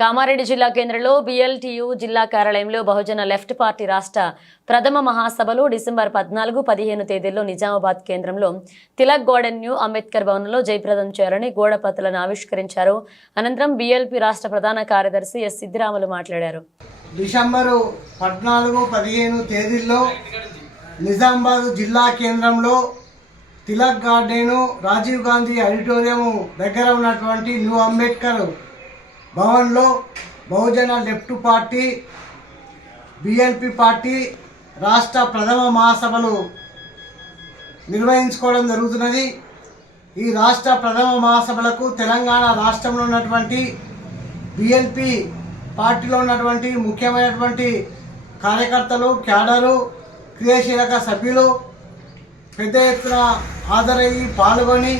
కామారెడ్డి జిల్లా కేంద్రంలో బిఎల్టీయూ జిల్లా కార్యాలయంలో బహుజన లెఫ్ట్ పార్టీ రాష్ట్ర ప్రథమ మహాసభలు డిసెంబర్ 14-15 తేదీల్లో నిజామాబాద్ కేంద్రంలో తిలక్ గార్డెన్ న్యూ అంబేద్కర్ భవన్లో జయప్రదం చేయాలని గోడపత్రాలను ఆవిష్కరించారు. అనంతరం బిఎల్పీ రాష్ట్ర ప్రధాన కార్యదర్శి ఎస్ సిద్దిరాములు మాట్లాడారు. డిసెంబర్ 14-15 తేదీల్లో నిజామాబాద్ జిల్లా కేంద్రంలో తిలక్ గార్డెన్ రాజీవ్ గాంధీ ఆడిటోరియం దగ్గర ఉన్నటువంటి న్యూ అంబేద్కర్ భవన్లో బహుజన లెఫ్ట్ పార్టీ బిఎల్పి పార్టీ రాష్ట్ర ప్రథమ మహాసభలు నిర్వహించుకోవడం జరుగుతున్నది. ఈ రాష్ట్ర ప్రథమ మహాసభలకు తెలంగాణ రాష్ట్రంలో ఉన్నటువంటి బిఎల్పి పార్టీలో ఉన్నటువంటి ముఖ్యమైనటువంటి కార్యకర్తలు, క్యాడరు, క్రియాశీలక సభ్యులు పెద్ద ఎత్తున హాజరయ్యి పాల్గొని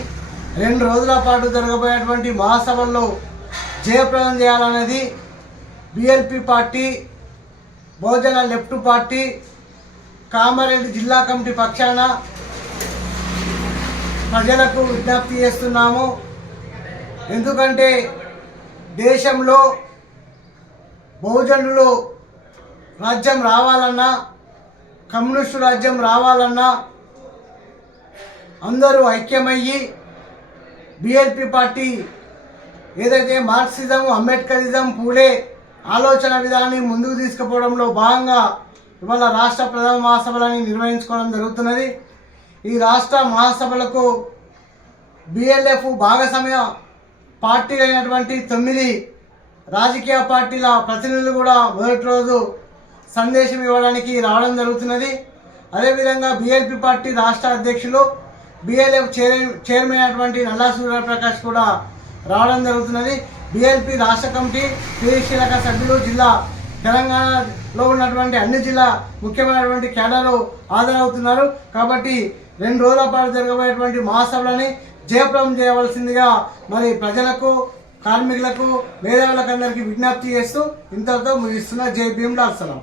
2 రోజుల పాటు జరగబోయేటువంటి మహాసభల్లో జయప్రదం చేయాలనేది బిఎల్పి పార్టీ బహుజన లెఫ్ట్ పార్టీ కామారెడ్డి జిల్లా కమిటీ పక్షాన ప్రజలకు విజ్ఞప్తి చేస్తున్నాము. ఎందుకంటే దేశంలో బహుజనులు రాజ్యం రావాలన్నా, కమ్యూనిస్టు రాజ్యం రావాలన్నా అందరూ ఐక్యమయ్యి బిఎల్పి పార్టీ ఏదైతే మార్క్సిజం, అంబేద్కరిజం, పూలే ఆలోచన విధానాన్ని ముందుకు తీసుకుపోవడంలో భాగంగా ఇవాళ రాష్ట్ర ప్రథమ మహాసభలని నిర్వహించుకోవడం జరుగుతున్నది. ఈ రాష్ట్ర మహాసభలకు బిఎల్ఎఫ్ భాగస్వామ్య పార్టీలైనటువంటి 9 రాజకీయ పార్టీల ప్రతినిధులు కూడా మొదటి రోజు సందేశం ఇవ్వడానికి రావడం జరుగుతున్నది. అదేవిధంగా బిఎల్పి పార్టీ రాష్ట్ర అధ్యక్షులు, బిఎల్ఎఫ్ చైర్మన్ అయినటువంటి నల్లా సూర్యప్రకాష్ కూడా రావడం జరుగుతున్నది. బిఎల్పి రాష్ట్ర కమిటీ క్రియాశీలక సభ్యులు జిల్లా తెలంగాణలో ఉన్నటువంటి అన్ని జిల్లా ముఖ్యమైనటువంటి క్యాడర్లు హాజరవుతున్నారు. కాబట్టి 2 రోజుల పాటు జరగబోయేటువంటి మహాసభలని జయప్రదం చేయవలసిందిగా మరి ప్రజలకు, కార్మికులకు, మేధావులకు అందరికీ విజ్ఞప్తి చేస్తూ ఇంతటితో ముగిస్తున్న. జై భీమ్. డాక్టర్.